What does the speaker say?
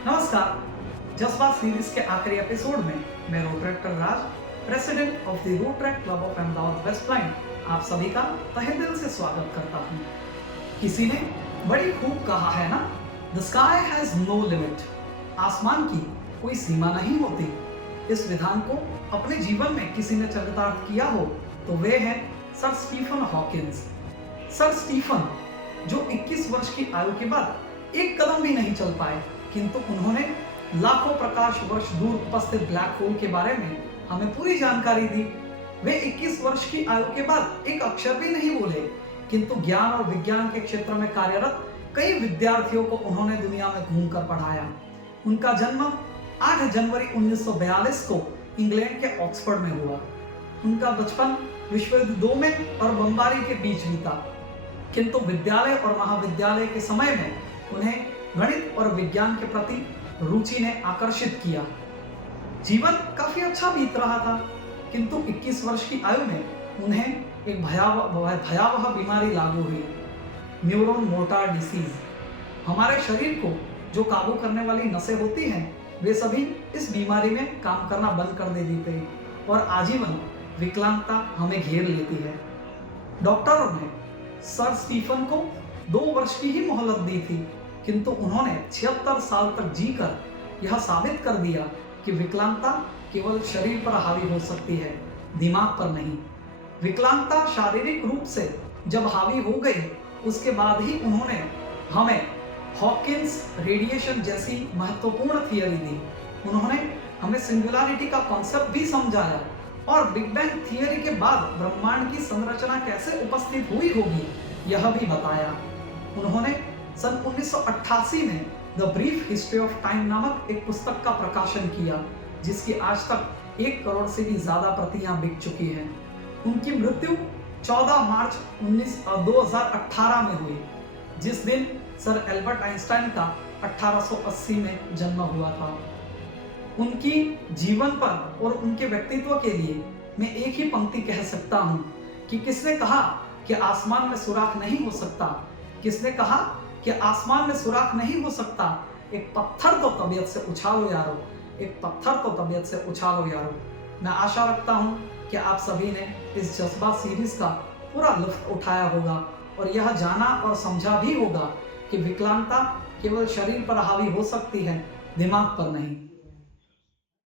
नमस्कार। जज्बा सीरीज के आखिरी एपिसोड में मैं road tractor Raj, president of the road track club of Ahmedabad west line, आप सभी का तहे दिल से स्वागत करता हूँ। किसी ने बड़ी खूब कहा है ना, the sky has no limit. आसमान की कोई सीमा नहीं होती। इस विधान को अपने जीवन में किसी ने चरितार्थ किया हो तो वे हैं sir Stephen Hawkins. Sir Stephen जो 21 वर्ष की आयु के बाद एक कदम भी नहीं चल पाए, किंतु उन्होंने लाखों प्रकाश वर्ष दूर उपस्थित ब्लैक होल के बारे में हमें पूरी जानकारी दी। वे 21 वर्ष की आयु के बाद एक अक्षर भी नहीं बोले, किंतु ज्ञान और विज्ञान के क्षेत्र में कार्यरत कई विद्यार्थियों को उन्होंने दुनिया में घूमकर पढ़ाया। उनका जन्म 8 जनवरी 1942 को इंग्लैंड के ऑक्सफोर्ड में हुआ। उनका बचपन विश्व युद्ध 2 में और बमबारी के बीच बीता, किंतु विद्यालय और महाविद्यालय के समय में उन्हें गणित और विज्ञान के प्रति रुचि ने आकर्षित किया। जीवन काफी अच्छा बीत रहा था, किंतु 21 वर्ष की आयु में उन्हें एक भयावह बीमारी लागू हुई, न्यूरॉन मोटार डिसीज। हमारे शरीर को जो काबू करने वाली नसें होती हैं, वे सभी इस बीमारी में काम करना बंद कर देती हैं और आजीवन विकलांगता हमें घेर लेती है। डॉक्टरों ने सर स्टीफन को 2 वर्ष की ही मोहलत दी थी, किंतु उन्होंने 76 साल तक जीकर यह साबित कर दिया कि विकलांगता केवल शरीर पर हावी हो सकती है, दिमाग पर नहीं। विकलांगता शारीरिक रूप से जब हावी हो गई, उसके बाद ही उन्होंने हमें हॉकिंस रेडिएशन जैसी महत्वपूर्ण थियरी दी। उन्होंने हमें सिंगुलैरिटी का कॉन्सेप्ट भी समझाया और बिग बैंग थियरी के बाद ब्रह्मांड की संरचना कैसे उपस्थित हुई होगी यह भी बताया। उन्होंने सन 1988 में the brief history of time नामक एक पुस्तक का प्रकाशन किया, जिसकी आज तक 1 करोड़ से भी ज्यादा प्रतियां बिक चुकी हैं। उनकी मृत्यु 14 मार्च 2018 में हुई, जिस दिन सर एल्बर्ट आइंस्टाइन का 1880 में जन्म हुआ था। उनकी जीवन पर और उनके व्यक्तित्व के लिए मैं एक ही पंक्ति कह सकता हूँ कि किसने कहा कि आसमान में सुराख नहीं हो सकता, किसने कहा कि आसमान में सुराख नहीं हो सकता, एक पत्थर तो तबीयत से उछालो यारो, एक पत्थर तो तबीयत से उछालो यारो। मैं आशा रखता हूँ कि आप सभी ने इस जज्बा सीरीज का पूरा लुत्फ उठाया होगा और यह जाना और समझा भी होगा कि विकलांगता केवल शरीर पर हावी हो सकती है, दिमाग पर नहीं।